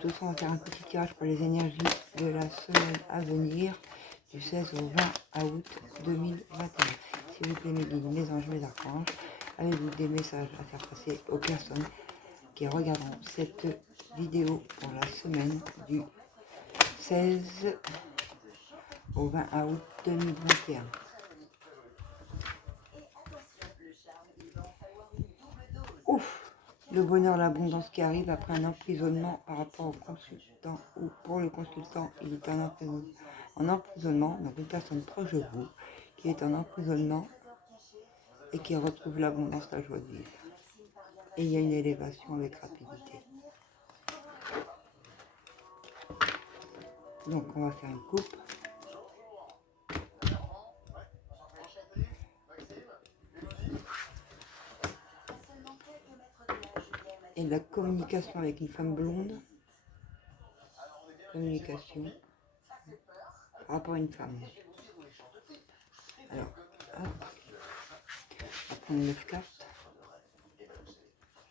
Tout ça, on va faire un petit tirage pour les énergies de la semaine à venir, du 16 au 20 août 2021. S'il vous plaît, mes guides, mes anges, mes archanges, avez-vous des messages à faire passer aux personnes qui regarderont cette vidéo pour la semaine du 16 au 20 août 2021. Ouf! Le bonheur, l'abondance qui arrive après un emprisonnement par rapport au consultant ou pour le consultant, il est en emprisonnement, donc une personne proche de vous qui est en emprisonnement et qui retrouve l'abondance, la joie de vivre. Et il y a une élévation avec rapidité. Donc on va faire une coupe. Et de la communication avec une femme blonde. Communication par rapport à une femme. Alors, hop. On va prendre 9 cartes.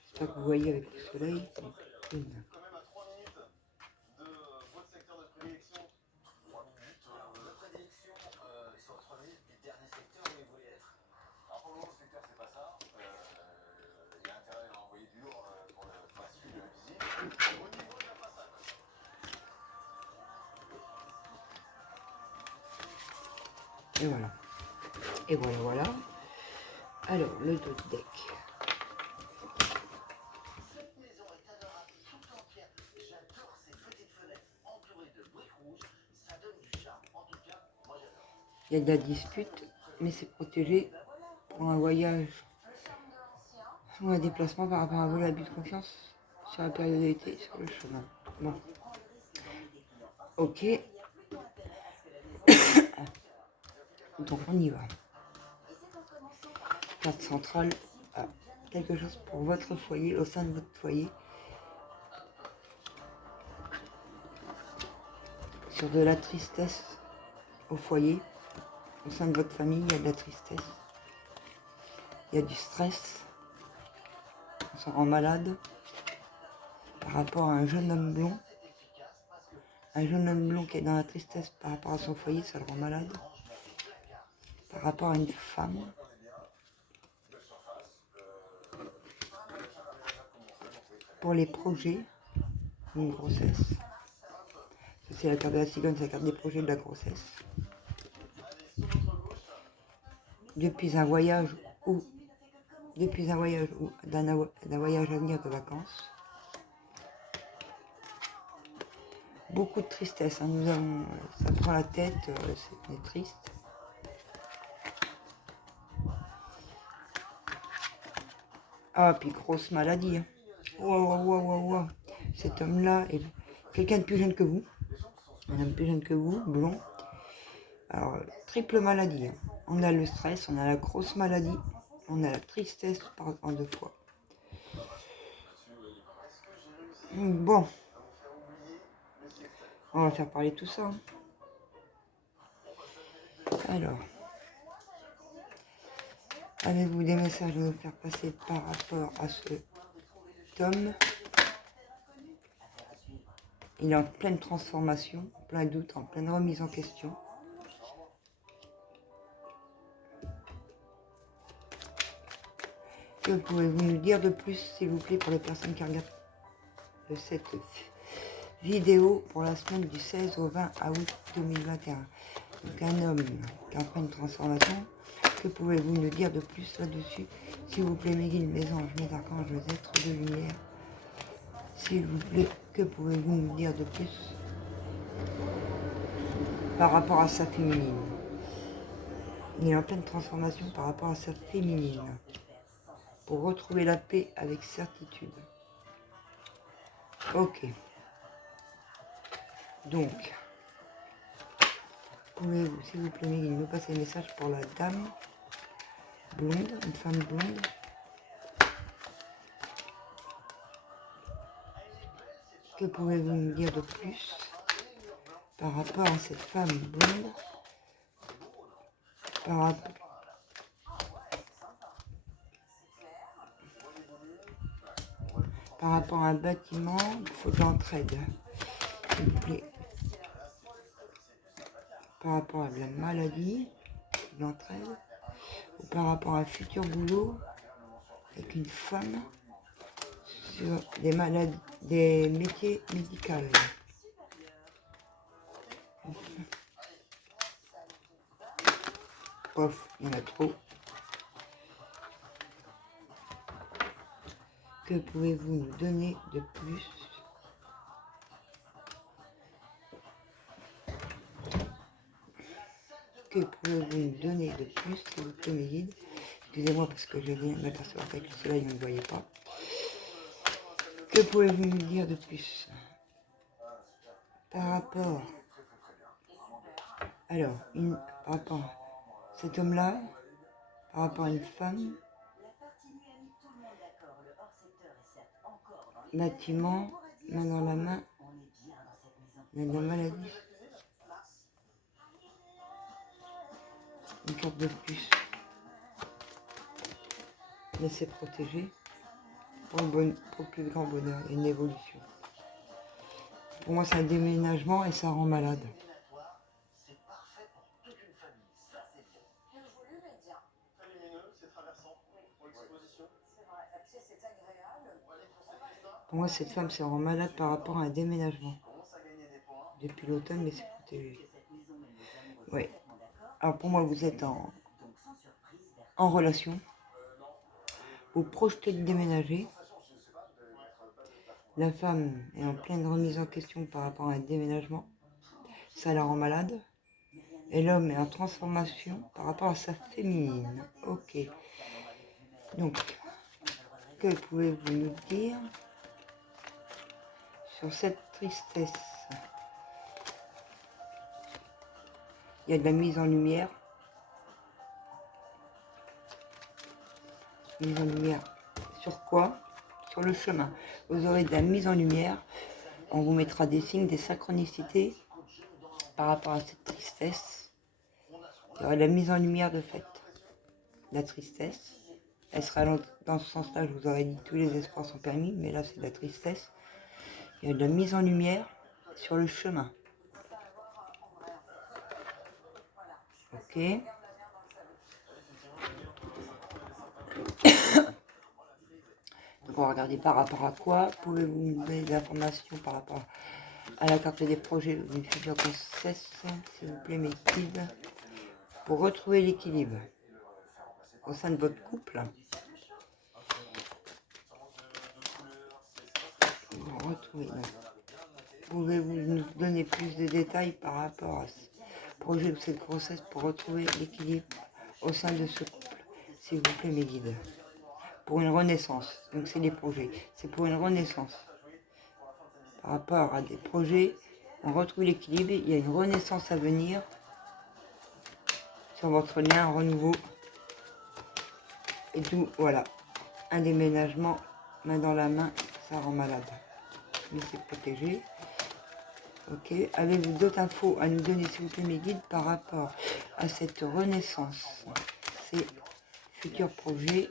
J'espère que vous voyez avec le soleil. Donc, une. Et voilà. Et voilà, voilà. Alors, le dos de deck. Il y a de la dispute, mais c'est protégé pour un voyage ou un déplacement par rapport à vos abus de confiance sur la période d'été, sur le chemin. Bon. Ok. Donc on y va. Carte centrale, quelque chose pour votre foyer, au sein de votre foyer. Sur de la tristesse au foyer, au sein de votre famille, il y a de la tristesse. Il y a du stress. On s'en rend malade par rapport à un jeune homme blond. Un jeune homme blond qui est dans la tristesse par rapport à son foyer, ça le rend malade. Par rapport à une femme. Pour les projets, une grossesse. Ça, c'est la carte de la cigogne, c'est la carte des projets de la grossesse. Depuis un voyage ou d'un voyage à venir de vacances. Beaucoup de tristesse, hein. Ça prend la tête, c'est triste. Ah, puis grosse maladie. Hein. Wow. Cet homme-là est quelqu'un de plus jeune que vous. Un homme plus jeune que vous, blond. Alors, triple maladie. Hein. On a le stress, on a la grosse maladie, on a la tristesse en 2 fois. Bon. On va faire parler tout ça. Hein. Alors. Avez-vous des messages à nous faire passer par rapport à ce tome? Il est en pleine transformation, en plein doute, en pleine remise en question. Que pouvez-vous nous dire de plus, s'il vous plaît, pour les personnes qui regardent cette vidéo pour la semaine du 16 au 20 août 2021? Donc un homme qui est en pleine transformation. Que pouvez-vous nous dire de plus là-dessus? S'il vous plaît, mes guides, mes anges, mes archanges, mes êtres de lumière. S'il vous plaît, que pouvez-vous nous dire de plus par rapport à sa féminine? Il est en pleine transformation par rapport à sa féminine. Pour retrouver la paix avec certitude. Ok. Donc, pouvez-vous, s'il vous plaît, nous passer un message pour la dame blonde, une femme blonde. Que pouvez-vous nous dire de plus par rapport à cette femme blonde? Par rapport à un bâtiment, il faut de l'entraide, s'il vous plaît. Par rapport à de la maladie, de l'entraide. Ou par rapport à un futur boulot avec une femme sur des maladies, des métiers médicaux. Pof, il y en a trop. Que pouvez-vous nous donner de plus? Que pouvez-vous nous donner de plus, s'il vous plaît, mes guides? Excusez-moi parce que je viens de m'apercevoir qu'avec le soleil, on ne voyait pas. Que pouvez-vous nous dire de plus? Par rapport... Alors, par rapport à cet homme-là, par rapport à une femme, bâtiment, main dans la main, il y a de la maladie. Une carte de plus. Laissez protéger. Pour le plus grand bonheur, il y a une évolution. Pour moi, c'est un déménagement et ça rend malade. Pour moi, cette femme se rend malade par rapport à un déménagement. Depuis l'automne, mais c'est protégé. Oui. Alors pour moi, vous êtes en relation. Vous projetez de déménager. La femme est en pleine remise en question par rapport à un déménagement. Ça la rend malade. Et l'homme est en transformation par rapport à sa féminine. Ok. Donc, que pouvez-vous nous dire sur cette tristesse? Il y a de la mise en lumière. Mise en lumière sur quoi? Sur le chemin. Vous aurez de la mise en lumière. On vous mettra des signes, des synchronicités par rapport à cette tristesse. Il y aura de la mise en lumière de fait. La tristesse. Elle sera dans ce sens-là, je vous aurais dit tous les espoirs sont permis, mais là c'est de la tristesse. Il y a de la mise en lumière sur le chemin. Ok. Donc on va regarder par rapport à quoi. Pouvez-vous nous donner des informations par rapport à la carte des projets d'une future grossesse, s'il vous plaît, mes kids, pour retrouver l'équilibre au sein de votre couple. Pouvez-vous nous donner plus de détails par rapport à ce projet ou cette grossesse pour retrouver l'équilibre au sein de ce couple, s'il vous plaît, mes guides, pour une renaissance. Donc c'est des projets, c'est pour une renaissance. Par rapport à des projets, on retrouve l'équilibre, il y a une renaissance à venir sur votre lien, un renouveau. Et tout, voilà, un déménagement, main dans la main, ça rend malade. Mais c'est protégé. Ok, avez-vous d'autres infos à nous donner, s'il vous plaît, mes guides, par rapport à cette renaissance, ces futurs projets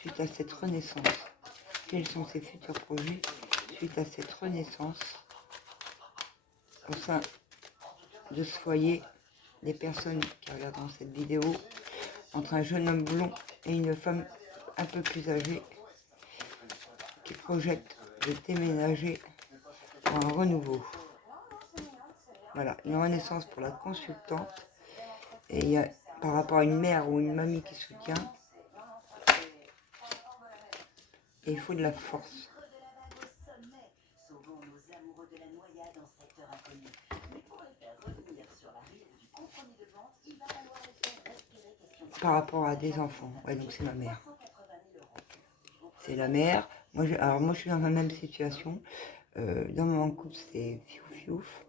suite à cette renaissance? Quels sont ces futurs projets suite à cette renaissance au sein de ce foyer, des personnes qui regarderont cette vidéo, entre un jeune homme blond et une femme un peu plus âgée qui projette de déménager pour un renouveau? Voilà, une renaissance pour la consultante. Et il y a, par rapport à une mère ou une mamie qui soutient, et il faut de la force. Par rapport à des enfants. Ouais, donc c'est ma mère. C'est la mère. Alors moi je suis dans la même situation. Dans mon couple c'est fiouf.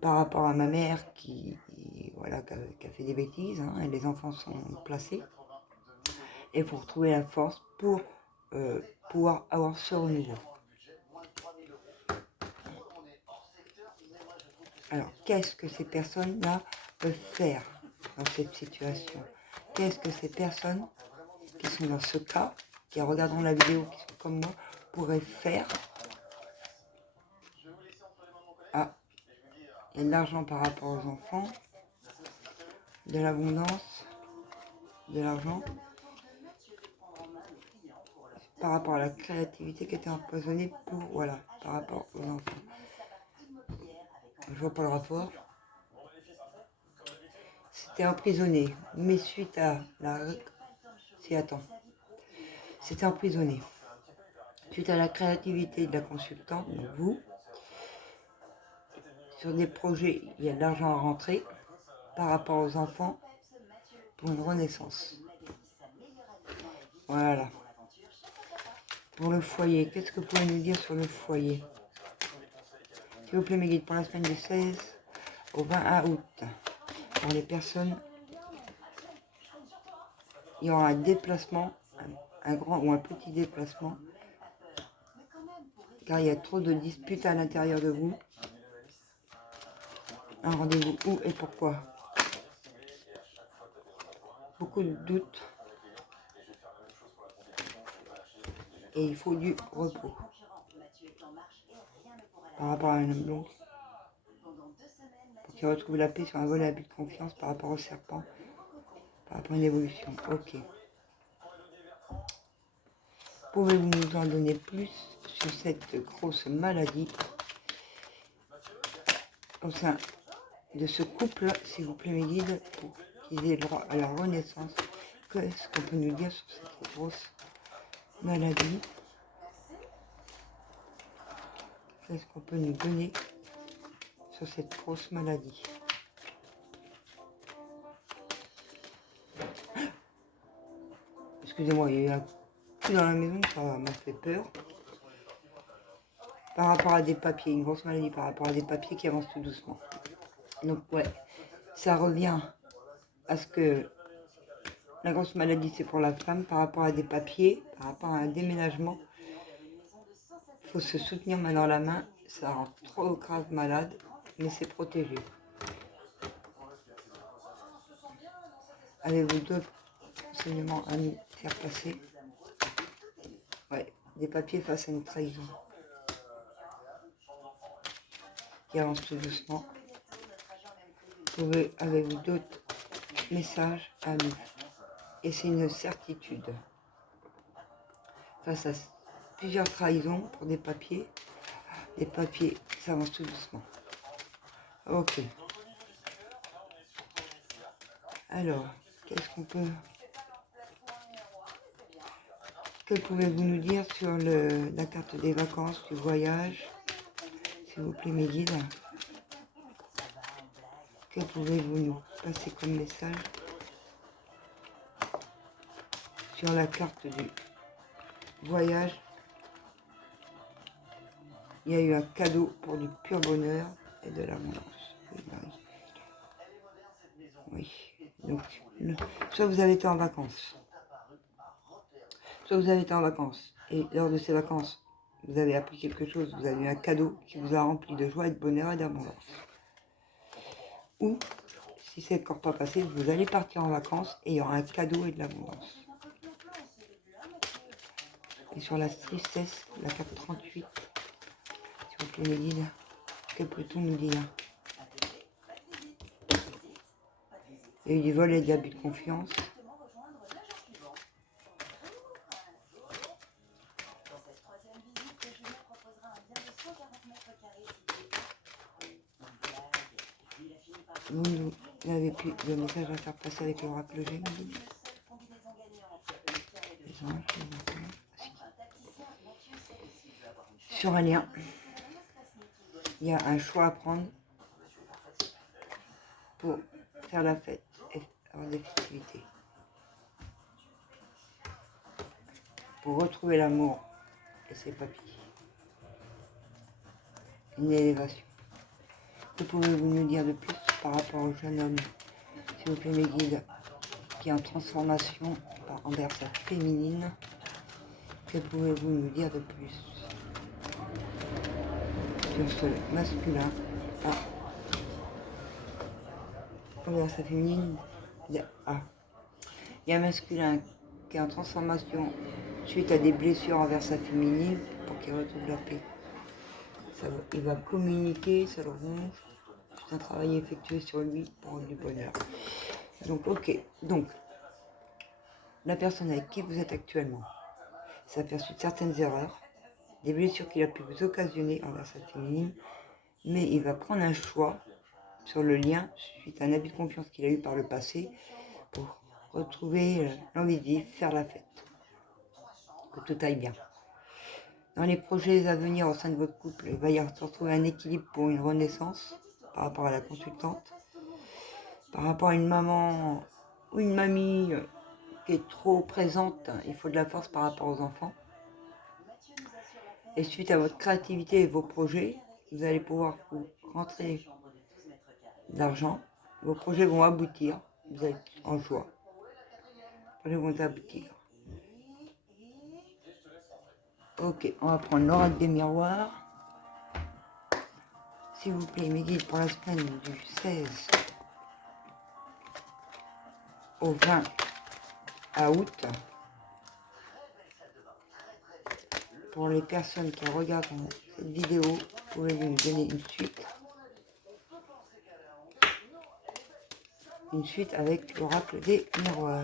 Par rapport à ma mère qui a fait des bêtises, hein, et les enfants sont placés. Et il faut retrouver la force pour pouvoir avoir ce renouveau. Alors, qu'est-ce que ces personnes-là peuvent faire dans cette situation? Qu'est-ce que ces personnes qui sont dans ce cas, qui regarderont la vidéo, qui sont comme moi, pourrait faire. Ah, il y a de l'argent par rapport aux enfants, de l'abondance, de l'argent, par rapport à la créativité qui était empoisonnée pour, voilà, par rapport aux enfants. Je vois pas le rapport. C'était emprisonné, mais suite à la... C'était emprisonné. Suite à la créativité de la consultante, donc vous, sur des projets, il y a de l'argent à rentrer par rapport aux enfants pour une renaissance. Voilà. Pour le foyer, qu'est-ce que vous pouvez nous dire sur le foyer? S'il vous plaît, mes guides, pour la semaine du 16 au 20 août, pour les personnes, il y aura un déplacement, un grand ou un petit déplacement, car il y a trop de disputes à l'intérieur de vous. Un rendez-vous où et pourquoi? Beaucoup de doutes. Et il faut du repos. Par rapport à un homme blanc. Pour qu'il retrouve la paix sur un vol abus de confiance par rapport au serpent. Par rapport à une évolution. Ok. Pouvez-vous nous en donner plus sur cette grosse maladie au sein de ce couple, s'il vous plaît, mes guides, pour qu'ils aient le droit à la renaissance? Qu'est-ce qu'on peut nous dire sur cette grosse maladie? Qu'est-ce qu'on peut nous donner sur cette grosse maladie? Excusez-moi, il y a eu un coup dans la maison, ça m'a fait peur. Par rapport à des papiers, une grosse maladie par rapport à des papiers qui avancent tout doucement. Donc ouais, ça revient à ce que la grosse maladie c'est pour la femme par rapport à des papiers, par rapport à un déménagement. Il faut se soutenir main dans la main, ça rend trop grave malade, mais c'est protégé. Avez-vous d'autres enseignements à nous faire passer? Ouais, des papiers face à une trahison qui avance tout doucement. Avez-vous d'autres messages à nous? Et c'est une certitude. Face à plusieurs trahisons pour des papiers ça avance tout doucement. Ok. Alors, qu'est-ce qu'on peut... Que pouvez-vous nous dire sur la carte des vacances, du voyage? S'il vous plaît, mes guides. Que pouvez-vous nous passer comme message sur la carte du voyage? Il y a eu un cadeau pour du pur bonheur et de l'abondance. Oui. Donc, soit vous avez été en vacances. Soit vous avez été en vacances. Et lors de ces vacances, vous avez appris quelque chose. Vous avez eu un cadeau qui vous a rempli de joie et de bonheur et d'abondance. Ou, si c'est encore pas passé, vous allez partir en vacances et il y aura un cadeau et de l'abondance. Et sur la tristesse, la carte 38, s'il vous plaît, mes guides, que peut-on nous dire? Il y a eu du vol et de l'abus de confiance. Vous avez plus de message à faire passer avec l'oracle G, mes guides? Les anges, les enfants. Sur un lien, il y a un choix à prendre pour faire la fête et avoir des festivités. Pour retrouver l'amour et ses papiers. Une élévation. Que pouvez-vous nous dire de plus par rapport au jeune homme, s'il vous plaît, mes guides, qui est en transformation envers sa féminine? Que pouvez-vous nous dire de plus sur ce masculin envers sa féminine? Il y a un masculin qui est en transformation suite à des blessures envers sa féminine pour qu'il retrouve la paix. Il va communiquer, ça le ronge. C'est un travail effectué sur lui pour du bonheur. Donc, ok. Donc, la personne avec qui vous êtes actuellement s'est aperçue de certaines erreurs, des blessures qu'il a pu vous occasionner envers sa féminine, mais il va prendre un choix sur le lien suite à un abus de confiance qu'il a eu par le passé pour retrouver l'envie de vivre, faire la fête. Que tout aille bien. Dans les projets à venir au sein de votre couple, il va y retrouver un équilibre pour une renaissance par rapport à la consultante, par rapport à une maman ou une mamie qui est trop présente, il faut de la force par rapport aux enfants. Et suite à votre créativité et vos projets, vous allez pouvoir vous rentrer de l'argent. Vos projets vont aboutir, vous êtes en joie. Les projets vont aboutir. Ok, on va prendre l'oracle des miroirs. S'il vous plaît, mes guides pour la semaine du 16 au 20 août. Pour les personnes qui regardent cette vidéo, vous pouvez nous donner une suite. Une suite avec l'oracle des miroirs.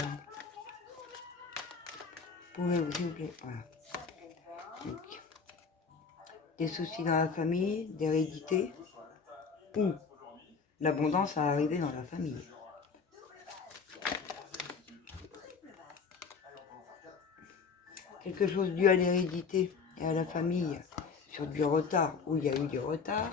Pouvez-vous, s'il vous plaît, voilà. Donc, des soucis dans la famille, d'hérédité, ou l'abondance à arriver dans la famille. Quelque chose dû à l'hérédité et à la famille, sur du retard, où il y a eu du retard.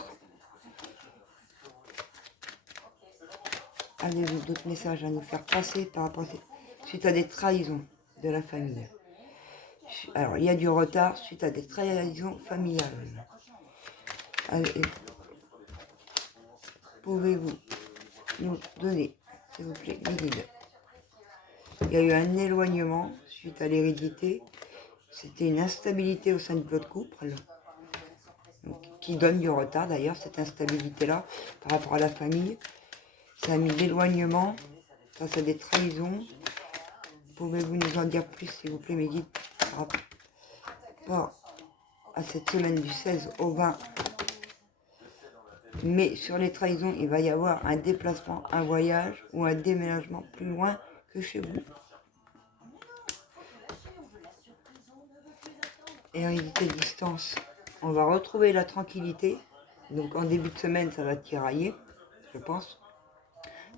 Avez-vous d'autres messages à nous faire passer par rapport à suite à des trahisons de la famille? Alors, il y a du retard suite à des trahisons familiales. Pouvez-vous nous donner, s'il vous plaît, les guides? Il y a eu un éloignement suite à l'hérédité. C'était une instabilité au sein de votre couple, donc, qui donne du retard d'ailleurs, cette instabilité-là, par rapport à la famille. Ça a mis l'éloignement face à des trahisons. Pouvez-vous nous en dire plus, s'il vous plaît, mes guides, par rapport à cette semaine du 16 au 20. Mais sur les trahisons, il va y avoir un déplacement, un voyage ou un déménagement plus loin que chez vous. Hérédité, distance. On va retrouver la tranquillité. Donc en début de semaine, ça va tirailler, je pense,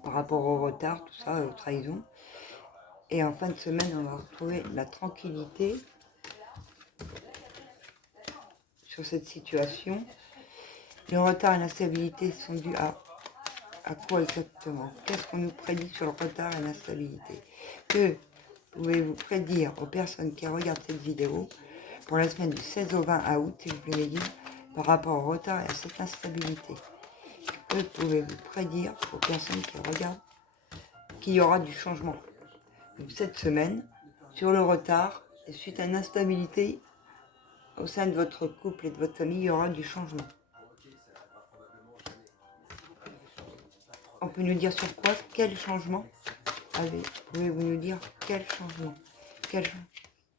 par rapport au retard, tout ça, aux trahisons. Et en fin de semaine, on va retrouver la tranquillité sur cette situation. Le retard et l'instabilité sont dus à quoi exactement? Qu'est-ce qu'on nous prédit sur le retard et l'instabilité? Que pouvez-vous prédire aux personnes qui regardent cette vidéo pour la semaine du 16 au 20 août, s'il vous plaît, les guides, par rapport au retard et à cette instabilité? Que pouvez-vous prédire aux personnes qui regardent qu'il y aura du changement? Donc cette semaine, sur le retard et suite à une instabilité au sein de votre couple et de votre famille, il y aura du changement. On peut nous dire sur quoi? Quel changement? Pouvez-vous nous dire quel changement?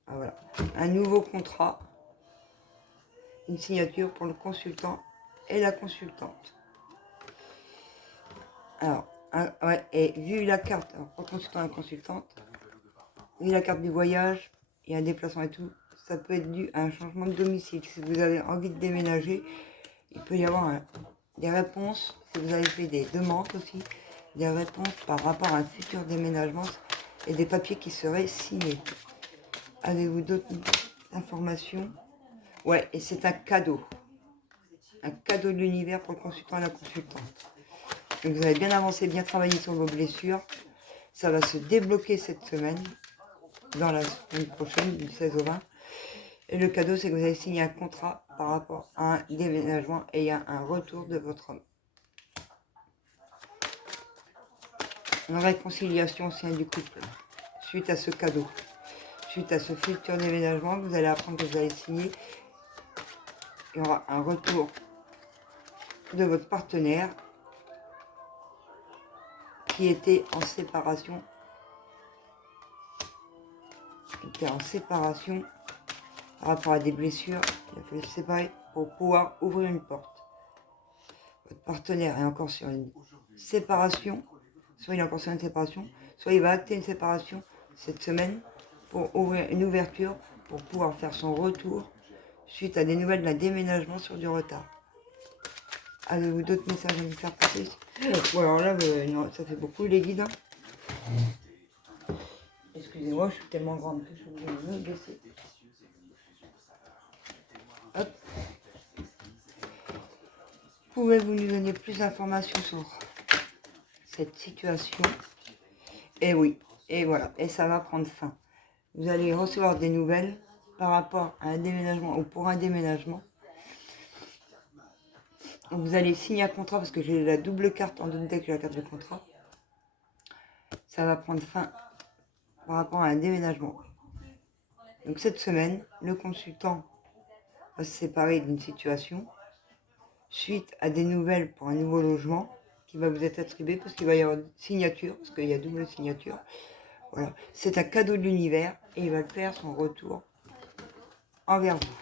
Ah, voilà. Un nouveau contrat, une signature pour le consultant et la consultante. Alors, ouais, et vu la carte, alors, pour le consultant et la consultante, vu la carte du voyage et un déplacement et tout, ça peut être dû à un changement de domicile. Si vous avez envie de déménager, il peut y avoir des réponses. Si vous avez fait des demandes aussi, des réponses par rapport à un futur déménagement et des papiers qui seraient signés. Avez-vous d'autres informations? Ouais, et c'est un cadeau. Un cadeau de l'univers pour le consultant et la consultante. Donc vous avez bien avancé, bien travaillé sur vos blessures. Ça va se débloquer cette semaine, dans la semaine prochaine, du 16 au 20. Et le cadeau, c'est que vous avez signé un contrat par rapport à un déménagement et il y a un retour de votre homme. Une réconciliation au sein du couple, suite à ce cadeau. Suite à ce futur déménagement, vous allez apprendre que vous allez signer. Il y aura un retour de votre partenaire qui était en séparation. par rapport à des blessures. Il a fallu se séparer pour pouvoir ouvrir une porte. Votre partenaire est encore sur une séparation, soit il est encore sur une séparation, soit il va acter une séparation cette semaine pour ouvrir une ouverture, pour pouvoir faire son retour suite à des nouvelles d'un déménagement sur du retard. Avez-vous d'autres messages à nous faire passer? Bon, alors là, non, ça fait beaucoup les guides. Excusez-moi, je suis tellement grande que je suis obligée de me baisser. Hop. Pouvez-vous nous donner plus d'informations sur cette situation? Et oui, et voilà, et ça va prendre fin. Vous allez recevoir des nouvelles par rapport à un déménagement ou pour un déménagement. Vous allez signer un contrat parce que j'ai la double carte en double deck, j'ai la carte de contrat. Ça va prendre fin par rapport à un déménagement. Donc cette semaine, le consultant va se séparer d'une situation suite à des nouvelles pour un nouveau logement qui va vous être attribué parce qu'il va y avoir une signature, parce qu'il y a double signature. Voilà, c'est un cadeau de l'univers et il va faire son retour envers vous.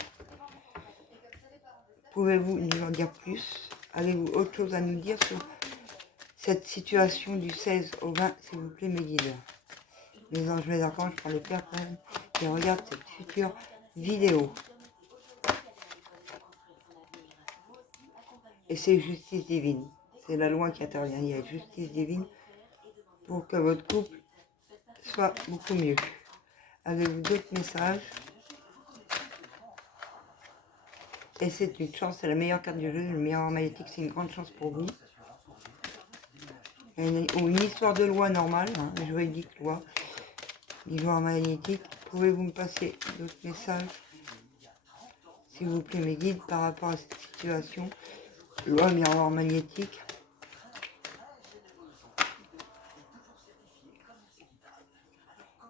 Pouvez-vous nous en dire plus? Avez-vous autre chose à nous dire sur cette situation du 16 au 20, s'il vous plaît, mes guides? Les anges, les archanges, pour les personnes qui regardent cette future vidéo. Et c'est justice divine. C'est la loi qui intervient. Il y a justice divine pour que votre couple soit beaucoup mieux. Avez-vous d'autres messages? Et c'est une chance, c'est la meilleure carte du jeu, le miroir magnétique, c'est une grande chance pour vous. Ou une histoire de loi normale, hein, juridique, loi, miroir magnétique. Pouvez-vous me passer d'autres messages, s'il vous plaît, mes guides, par rapport à cette situation? Loi, miroir magnétique.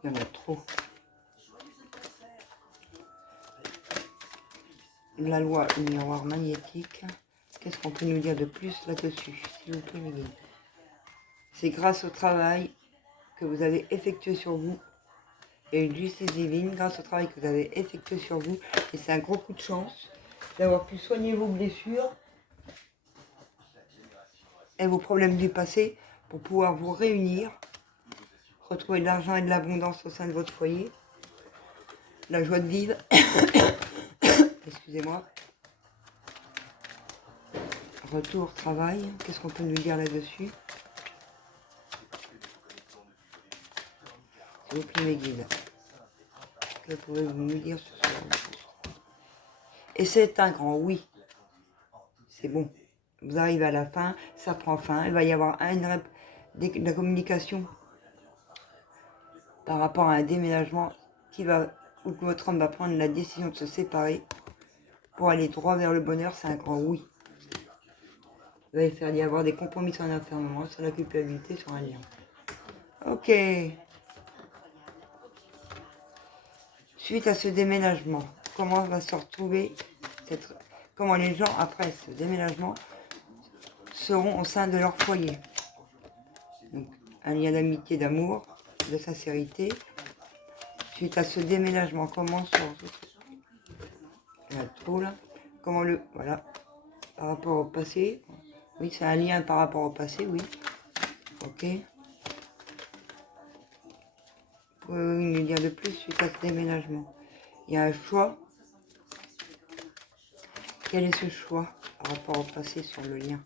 Il y en a trop. La loi, le miroir magnétique. Qu'est-ce qu'on peut nous dire de plus là-dessus, s'il vous plaît, mes guides? C'est grâce au travail que vous avez effectué sur vous et une justice divine, grâce au travail que vous avez effectué sur vous. Et c'est un gros coup de chance d'avoir pu soigner vos blessures et vos problèmes du passé pour pouvoir vous réunir, retrouver de l'argent et de l'abondance au sein de votre foyer, la joie de vivre. Excusez-moi. Retour, travail, qu'est-ce qu'on peut nous dire là-dessus? S'il vous plaît, mes guides. Que pouvez-vous nous dire sur ce sujet? Et c'est un grand oui. C'est bon. Vous arrivez à la fin, ça prend fin. Il va y avoir de la communication par rapport à un déménagement où votre homme va prendre la décision de se séparer pour aller droit vers le bonheur. C'est un grand oui. Il va faire y avoir des compromis sur un enfermement, sur la culpabilité, sur un lien. Ok. Suite à ce déménagement, comment va se retrouver comment les gens après ce déménagement seront au sein de leur foyer? Donc, un lien d'amitié, d'amour, de sincérité. Suite à ce déménagement, comment se il y a trop là. Comment voilà, par rapport au passé. Oui, c'est un lien par rapport au passé, oui. Ok. Pouvez-vous nous dire de plus suite à ce déménagement? Il y a un choix. Quel est ce choix par rapport au passé sur le lien?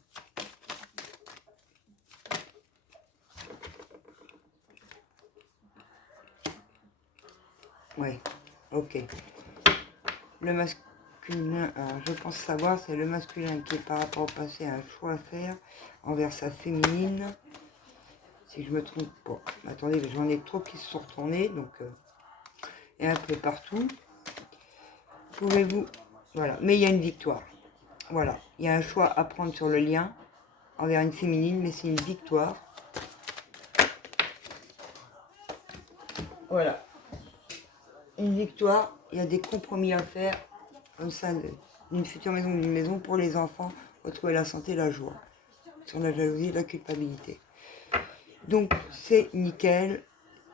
Ouais, ok. Le masculin, alors je pense savoir, c'est le masculin qui, par rapport au passé, a un choix à faire envers sa féminine. Si je me trompe pas. Attendez, j'en ai trop qui se sont retournés, donc et un peu partout. Pouvez-vous... Voilà, mais il y a une victoire. Voilà, il y a un choix à prendre sur le lien envers une féminine, mais c'est une victoire. Voilà. Une victoire, il y a des compromis à faire au sein d'une future maison ou d'une maison pour les enfants, retrouver la santé, la joie, sur la jalousie, la culpabilité. Donc c'est nickel.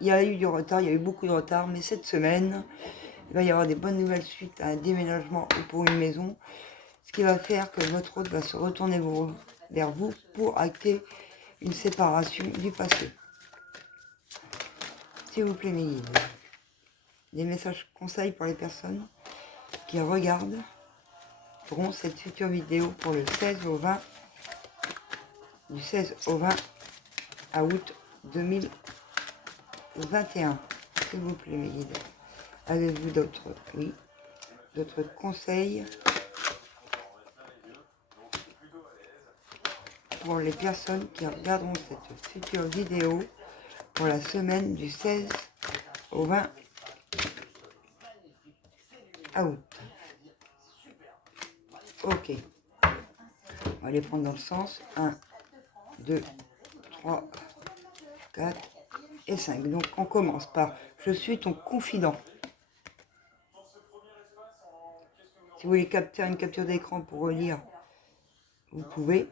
Il y a eu du retard, il y a eu beaucoup de retard, mais cette semaine, Il va y avoir des bonnes nouvelles suite à un déménagement ou pour une maison, ce qui va faire que votre hôte va se retourner vers vous pour acter une séparation du passé. S'il vous plaît, mes guides, des messages conseils pour les personnes qui regardent cette future vidéo pour le 16 au 20, du 16 au 20 août 2021. S'il vous plaît, mes guides. Avez-vous d'autres conseils pour les personnes qui regarderont cette future vidéo pour la semaine du 16 au 20 août? Ok. On va les prendre dans le sens. 1, 2, 3, 4 et 5. Donc on commence par « Je suis ton confident ». Si vous voulez faire une capture d'écran pour relire, vous pouvez.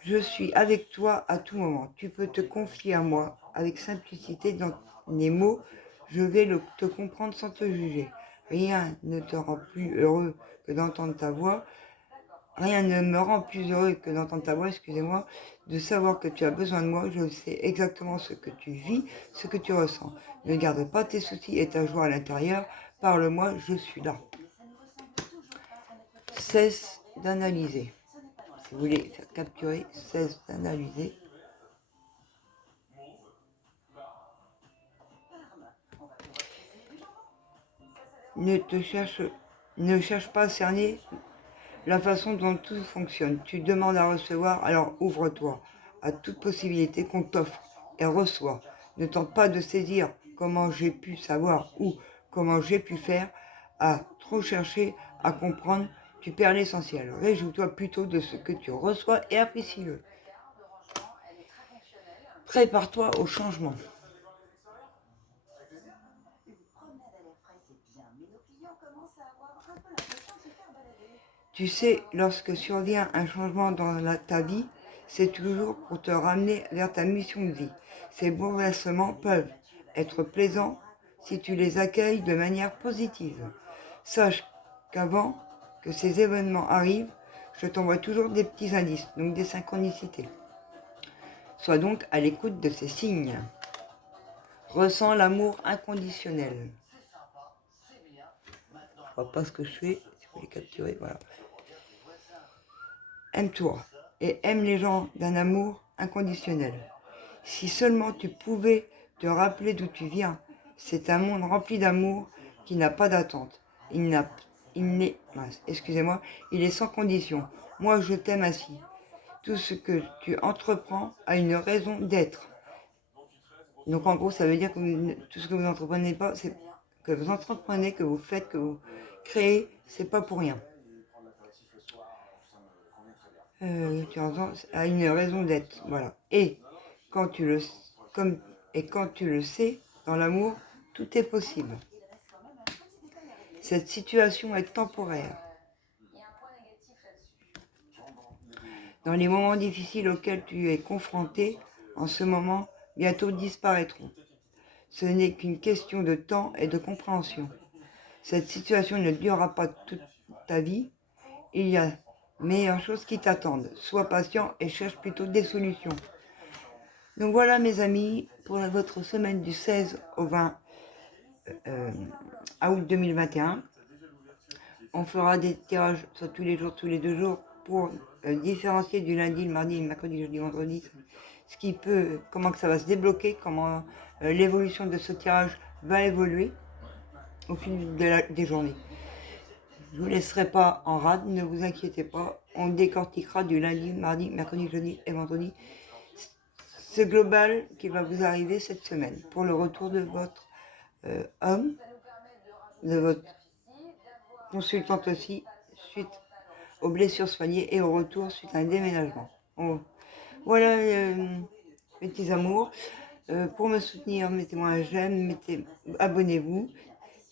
Je suis avec toi à tout moment. Tu peux te confier à moi avec simplicité dans les mots. Je vais te comprendre sans te juger. Rien ne te rend plus heureux que d'entendre ta voix. Rien ne me rend plus heureux que d'entendre ta voix, excusez-moi, de savoir que tu as besoin de moi. Je sais exactement ce que tu vis, ce que tu ressens. Ne garde pas tes soucis et ta joie à l'intérieur. Parle-moi, je suis là. Cesse d'analyser. Si vous voulez faire capturer, cesse d'analyser. Ne cherche pas à cerner la façon dont tout fonctionne. Tu demandes à recevoir, alors ouvre-toi à toute possibilité qu'on t'offre et reçois. Ne tente pas de saisir comment j'ai pu savoir ou comment j'ai pu faire. À trop chercher à comprendre, tu perds l'essentiel. Réjouis-toi plutôt de ce que tu reçois et apprécie-le. Prépare-toi au changement. Tu sais, lorsque survient un changement dans ta vie, c'est toujours pour te ramener vers ta mission de vie. Ces bouleversements peuvent être plaisants si tu les accueilles de manière positive. Sache qu'avant que ces événements arrivent, je t'envoie toujours des petits indices, donc des synchronicités. Sois donc à l'écoute de ces signes. Ressens l'amour inconditionnel. Je vois pas ce que je fais, si vous les capturer, voilà. Aime-toi et aime les gens d'un amour inconditionnel. Si seulement tu pouvais te rappeler d'où tu viens, c'est un monde rempli d'amour qui n'a pas d'attente. Il est sans condition. Moi, je t'aime ainsi. Tout ce que tu entreprends a une raison d'être. Donc en gros, ça veut dire que tout ce que vous entreprenez pas, c'est que vous entreprenez, que vous faites, que vous créez, c'est pas pour rien. A une raison d'être, voilà. Et quand tu le sais, dans l'amour, tout est possible. Cette situation est temporaire. Dans les moments difficiles auxquels tu es confronté, en ce moment, bientôt disparaîtront. Ce n'est qu'une question de temps et de compréhension. Cette situation ne durera pas toute ta vie. Il y a meilleures choses qui t'attendent. Sois patient et cherche plutôt des solutions. Donc voilà mes amis, pour votre semaine du 16 au 20 août 2021. On fera des tirages soit tous les jours, tous les 2 jours pour différencier du lundi, le mardi, le mercredi, le jeudi, le vendredi. Comment que ça va se débloquer, comment l'évolution de ce tirage va évoluer au fil des journées. Je ne vous laisserai pas en rade, ne vous inquiétez pas. On décortiquera du lundi, mardi, mercredi, jeudi et vendredi ce global qui va vous arriver cette semaine pour le retour de votre homme, de votre consultante aussi, suite aux blessures soignées et au retour suite à un déménagement. Voilà mes petits amours. Pour me soutenir, mettez-moi un j'aime, abonnez-vous.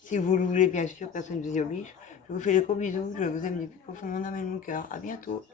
Si vous le voulez, bien sûr, personne ne vous y oblige. Je vous fais des gros bisous, je vous aime du plus profond de mon âme et de mon cœur. À bientôt.